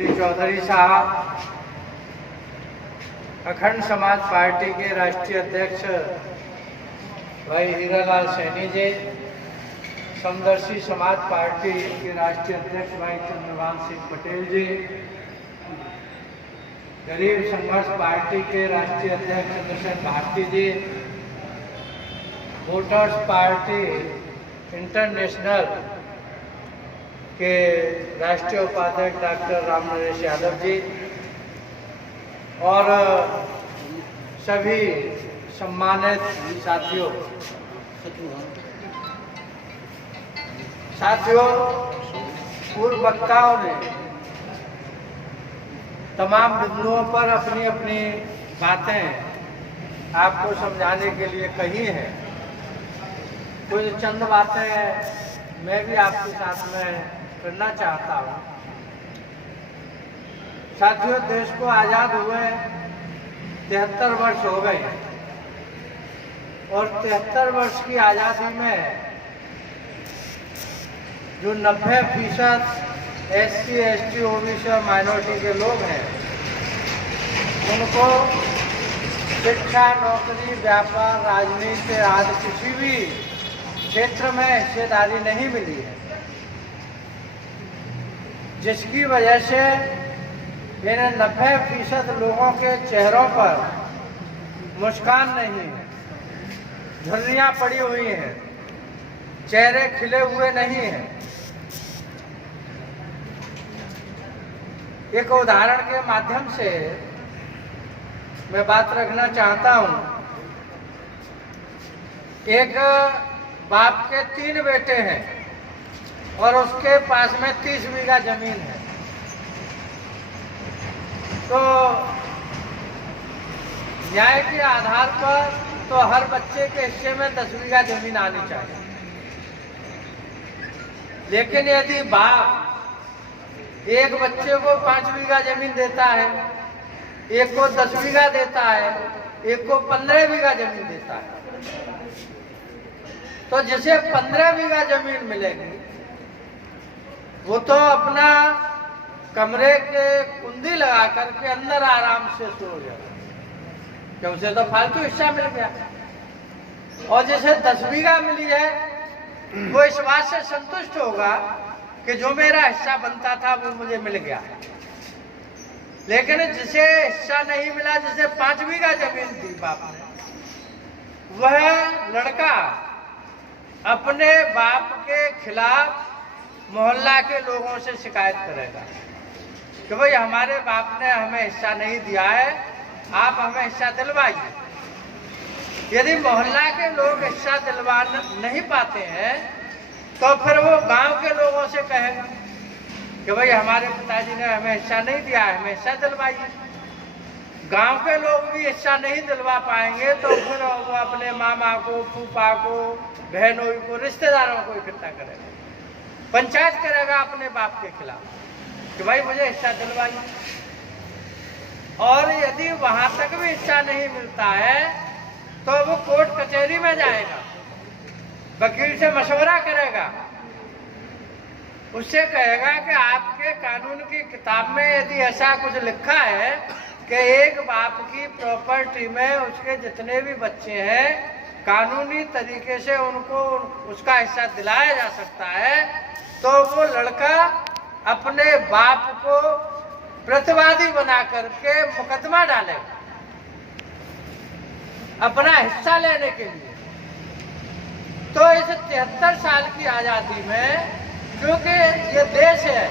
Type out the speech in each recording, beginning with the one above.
श्री चौधरी साहब, अखंड समाज पार्टी के राष्ट्रीय अध्यक्ष भाई हीरालाल सैनी जी, समदर्शी समाज पार्टी के राष्ट्रीय अध्यक्ष भाई चंद्रभान सिंह पटेल जी, गरीब संघर्ष पार्टी के राष्ट्रीय अध्यक्ष चंद्रशेखर भारती जी, वोटर्स पार्टी इंटरनेशनल के राष्ट्रीय उपाध्यक्ष डॉक्टर राम नरेश यादव जी और सभी सम्मानित साथियों, पूर्व वक्ताओं ने तमाम बिंदुओं पर अपनी अपनी बातें आपको समझाने के लिए कही हैं। कुछ चंद बातें मैं भी आपके साथ में करना चाहता हूँ। साथियों, देश को आज़ाद हुए 73 वर्ष हो गए और 73 वर्ष की आज़ादी में जो 90% SC, ST, OBC और माइनॉरिटी के लोग हैं, उनको शिक्षा, नौकरी, व्यापार, राजनीति आदि किसी भी क्षेत्र में हिस्सेदारी नहीं मिली है, जिसकी वजह से इन 90% लोगों के चेहरों पर मुस्कान नहीं है, झुर्रियाँ पड़ी हुई हैं, चेहरे खिले हुए नहीं हैं। एक उदाहरण के माध्यम से मैं बात रखना चाहता हूँ। एक बाप के 3 बेटे हैं और उसके पास में 30 बीघा जमीन है, तो न्याय के आधार पर तो हर बच्चे के हिस्से में 10 बीघा जमीन आनी चाहिए। लेकिन यदि बाप एक बच्चे को 5 बीघा जमीन देता है, एक को 10 बीघा देता है, एक को 15 बीघा जमीन देता है, तो जिसे 15 बीघा जमीन मिलेगी वो तो अपना कमरे के कुंडी लगा करके अंदर आराम से सो जाए, क्योंकि उसे तो फालतू हिस्सा मिल गया। और जिसे 10 बीघा मिली है वो इस बात से संतुष्ट होगा कि जो मेरा हिस्सा बनता था वो मुझे मिल गया। लेकिन जिसे हिस्सा नहीं मिला, जिसे 5 बीघा जमीन दी बाप ने, वह लड़का अपने बाप के खिलाफ मोहल्ला के लोगों से शिकायत करेगा कि भाई हमारे बाप ने हमें हिस्सा नहीं दिया है, आप हमें हिस्सा दिलवाइए। यदि मोहल्ला के लोग हिस्सा दिलवा नहीं पाते हैं तो फिर वो गांव के लोगों से कहेगा कि भाई हमारे पिताजी ने हमें हिस्सा नहीं दिया है, हमें हिस्सा दिलवाइए। गांव के लोग भी हिस्सा नहीं दिलवा पाएंगे तो फिर वो अपने मामा को, फूफा को, बहनों को, रिश्तेदारों को इकट्ठा करेगा, पंचायत करेगा अपने बाप के खिलाफ कि भाई मुझे हिस्सा दिलवाइए। और यदि वहां तक भी हिस्सा नहीं मिलता है तो वो कोर्ट कचहरी में जाएगा, वकील से मशवरा करेगा, उससे कहेगा कि आपके कानून की किताब में यदि ऐसा कुछ लिखा है कि एक बाप की प्रॉपर्टी में उसके जितने भी बच्चे हैं कानूनी तरीके से उनको उसका हिस्सा दिलाया जा सकता है, तो वो लड़का अपने बाप को प्रतिवादी बना करके मुकदमा डालेगा अपना हिस्सा लेने के लिए। तो इस 73 साल की आज़ादी में क्योंकि ये देश है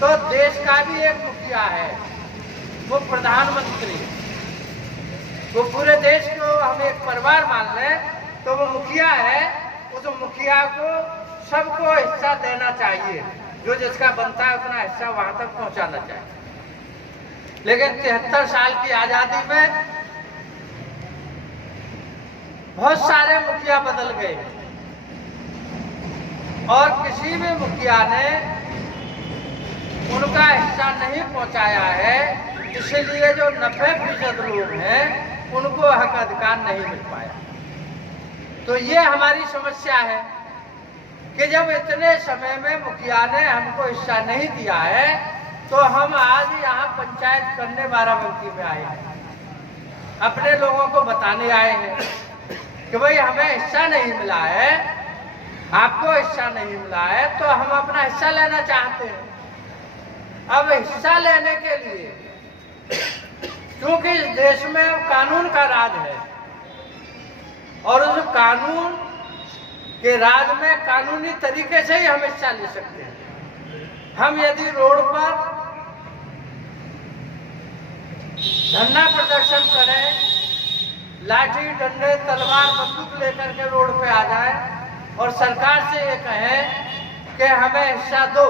तो देश का भी एक मुखिया है, वो प्रधानमंत्री। वो पूरे देश को हम एक परिवार मान लें तो वो मुखिया है, उस मुखिया को सबको हिस्सा देना चाहिए, जो जिसका बनता है उतना हिस्सा वहां तक पहुंचाना चाहिए। लेकिन 73 साल की आज़ादी में बहुत सारे मुखिया बदल गए और किसी भी मुखिया ने उनका हिस्सा नहीं पहुंचाया है, इसलिए जो 90% लोग हैं उनको हक अधिकार नहीं मिल पाया। तो ये हमारी समस्या है कि जब इतने समय में मुखिया ने हमको हिस्सा नहीं दिया है तो हम आज यहाँ पंचायत करने बाराबंकी में आए हैं, अपने लोगों को बताने आए हैं कि भाई हमें हिस्सा नहीं मिला है, आपको हिस्सा नहीं मिला है, तो हम अपना हिस्सा लेना चाहते हैं। अब हिस्सा लेने के लिए क्योंकि इस देश में कानून का राज है और उस कानून के राज में कानूनी तरीके से ही हम हिस्सा ले सकते हैं। हम यदि रोड पर धरना प्रदर्शन करें, लाठी डंडे तलवार बंदूक लेकर के रोड पे आ जाए और सरकार से ये कहें कि हमें हिस्सा दो,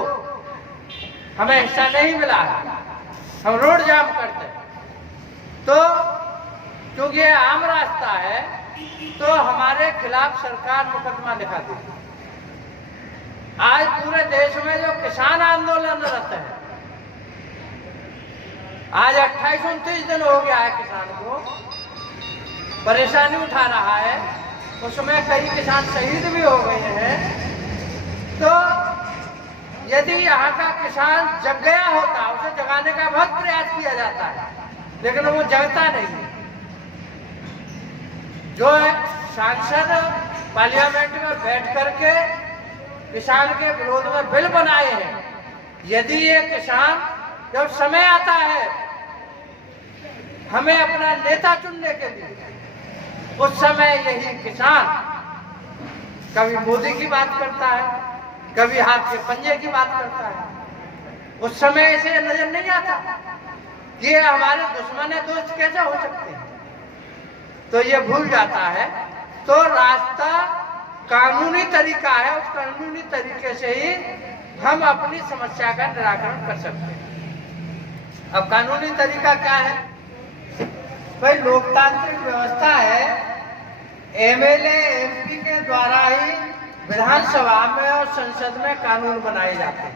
हमें हिस्सा नहीं मिला है, हम रोड जाम करते हैं, तो क्योंकि ये आम रास्ता है तो हमारे खिलाफ सरकार मुकदमा लिखा दी। आज पूरे देश में जो किसान आंदोलन रहते हैं, आज 28-29 दिन हो गया है किसान को परेशानी उठा रहा है, उसमें कई किसान शहीद भी हो गए हैं। तो यदि यहाँ का किसान जग गया होता, उसे जगाने का बहुत प्रयास किया जाता है, लेकिन वो जगता नहीं। जो सांसद पार्लियामेंट में बैठ करके किसान के विरोध में बिल बनाए हैं, यदि ये किसान जब समय आता है हमें अपना नेता चुनने के लिए, उस समय यही किसान कभी मोदी की बात करता है, कभी हाथ के पंजे की बात करता है। उस समय इसे नजर नहीं आता ये हमारे दुश्मन है, दोस्त कैसे हो सकते हैं, तो ये भूल जाता है। तो रास्ता कानूनी तरीका है, उस कानूनी तरीके से ही हम अपनी समस्या का निराकरण कर सकते हैं। अब कानूनी तरीका क्या है भाई? लोकतांत्रिक व्यवस्था है, एमएलए एमपी के द्वारा ही विधानसभा में और संसद में कानून बनाए जाते हैं।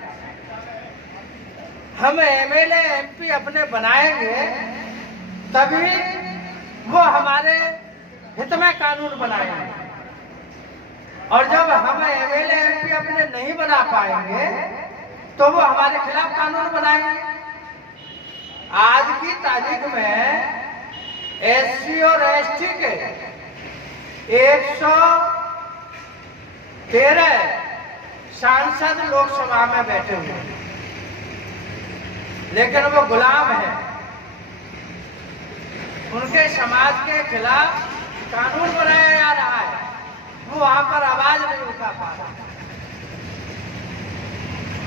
हम एमएलए एमपी अपने बनाएंगे तभी वो हमारे हित में कानून बनाएंगे, और जब हम एमएलए एमपी अपने नहीं बना पाएंगे तो वो हमारे खिलाफ कानून बनाएंगे। आज की तारीख में एससी और एसटी के 113 सांसद लोकसभा में बैठे हुए हैं, लेकिन वो गुलाम हैं, उनके समाज के खिलाफ कानून बनाया जा रहा है, वो वहां पर आवाज नहीं उठा पा रहा।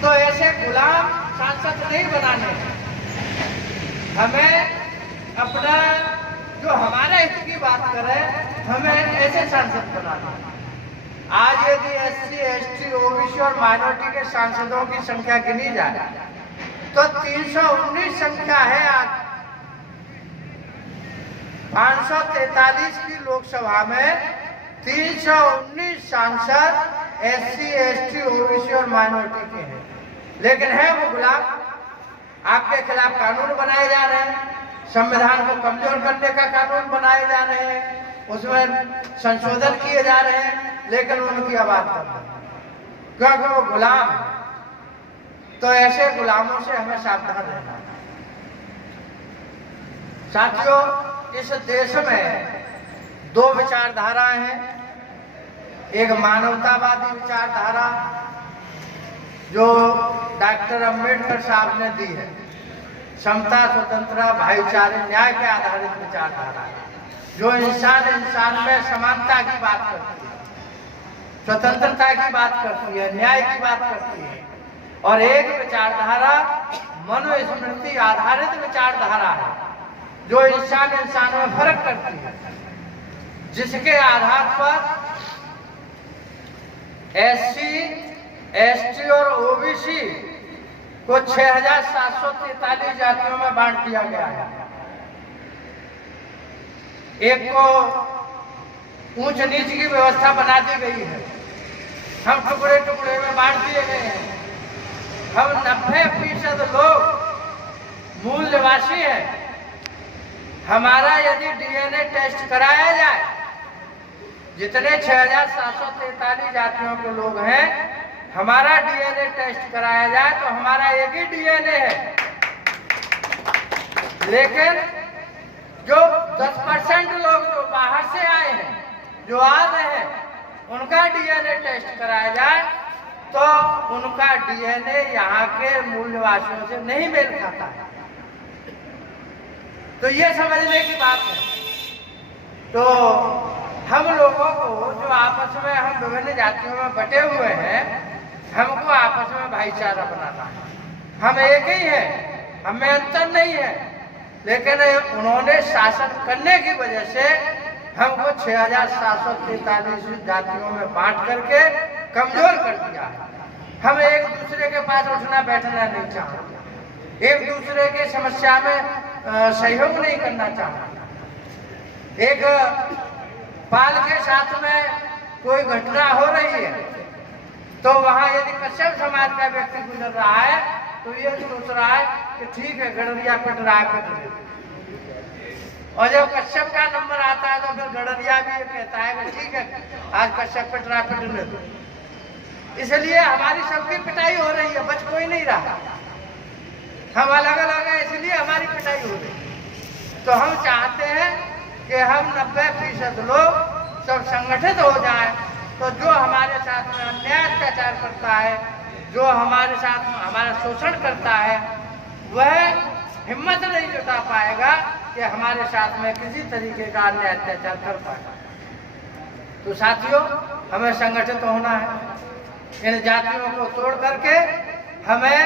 तो ऐसे गुलाम सांसद नहीं बनाने, हमें अपना जो हमारे हित की बात करे हमें ऐसे सांसद बनाना। आज यदि एससी एसटी ओबीसी और माइनॉरिटी के सांसदों की संख्या गिनी जाए तो 319 संख्या है। आज 543 की लोकसभा में 319 सांसद एससी एसटी ओबीसी और माइनॉरिटी के हैं, लेकिन है वो गुलाम। आपके खिलाफ कानून बनाए जा रहे हैं, संविधान को कमजोर करने का कानून बनाए जा रहे हैं, उसमें संशोधन किए जा रहे हैं, लेकिन उनकी आवाज कम है क्योंकि वो गुलाम है। तो ऐसे गुलामों से हमें सावधान रहना है। साथियों, इस देश में दो विचारधाराएं हैं। एक मानवतावादी विचारधारा जो डॉक्टर अंबेडकर साहब ने दी है, समता स्वतंत्रता भाईचारे न्याय के आधारित विचारधारा है, जो इंसान में समानता की बात करती है, स्वतंत्रता की बात करती है, न्याय की बात करती है। और एक विचारधारा मनुस्मृति आधारित विचारधारा है, जो इंसान में फर्क करती है, जिसके आधार पर एससी एसटी और ओबीसी को 6743 जातियों में बांट दिया गया है। एक को ऊंच नीच की व्यवस्था बना दी गई है, हम टुकड़े टुकड़े में बांट दिए गए हैं। हम 90% लोग मूल निवासी हैं। हमारा यदि डीएनए टेस्ट कराया जाए, जितने 6743 जातियों के लोग हैं, हमारा डीएनए टेस्ट कराया जाए तो हमारा एक ही डीएनए है, लेकिन जो 10% लोग जो बाहर से आए हैं, जो आ रहे हैं, उनका डीएनए टेस्ट कराया जाए तो उनका डीएनए यहाँ के मूल निवासियों से नहीं मेल खाता है। तो ये समझने की बात है। तो हम लोगों को जो आपस में हम विभिन्न जातियों में बटे हुए हैं, हमको आपस में भाईचारा बनाना है। हम एक ही हैं, हमें अंतर नहीं है, लेकिन उन्होंने शासन करने की वजह से हमको 6743 जातियों में बांट करके कमजोर कर दिया है। हम एक दूसरे के पास उठना बैठना नहीं चाहते, एक दूसरे की समस्या में सहयोग नहीं करना चाहते। एक बाल के साथ में कोई घटना हो रही है तो वहाँ यदि कश्यप समाज का व्यक्ति गुजर रहा है तो ये सोच रहा है कि ठीक है, गडरिया पिट रहा है, पिट रहा है। और जब कश्यप का नंबर आता है तो फिर गडरिया भी ये कहता है कि ठीक है, आज कश्यप पिट रहा है, पिटने दो। इसलिए हमारी सबकी पिटाई हो रही है, बच कोई नहीं रहा। हम अलग अलग हैं, इसलिए हमारी पिटाई हो रही है। तो हम चाहते हैं कि हम 90% लोग सब संगठित हो जाएं, तो जो हमारे साथ में अन्याय अत्याचार करता है, जो हमारे साथ में हमारा शोषण करता है, वह हिम्मत नहीं जुटा पाएगा कि हमारे साथ में किसी तरीके का अन्याय अत्याचार कर पाएगा। तो साथियों, हमें संगठित होना है। इन जातियों को तोड़ करके हमें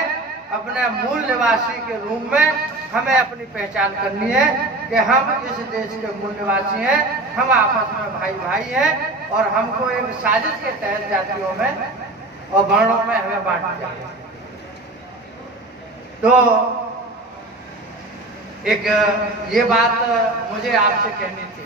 अपने मूल निवासी के रूप में हमें अपनी पहचान करनी है कि हम इस देश के मूल निवासी हैं, हम आपस में भाई भाई हैं और हमको एक साजिश के तहत जातियों में और वर्णों में हमें बांट दिया। तो एक ये बात मुझे आपसे कहनी थी।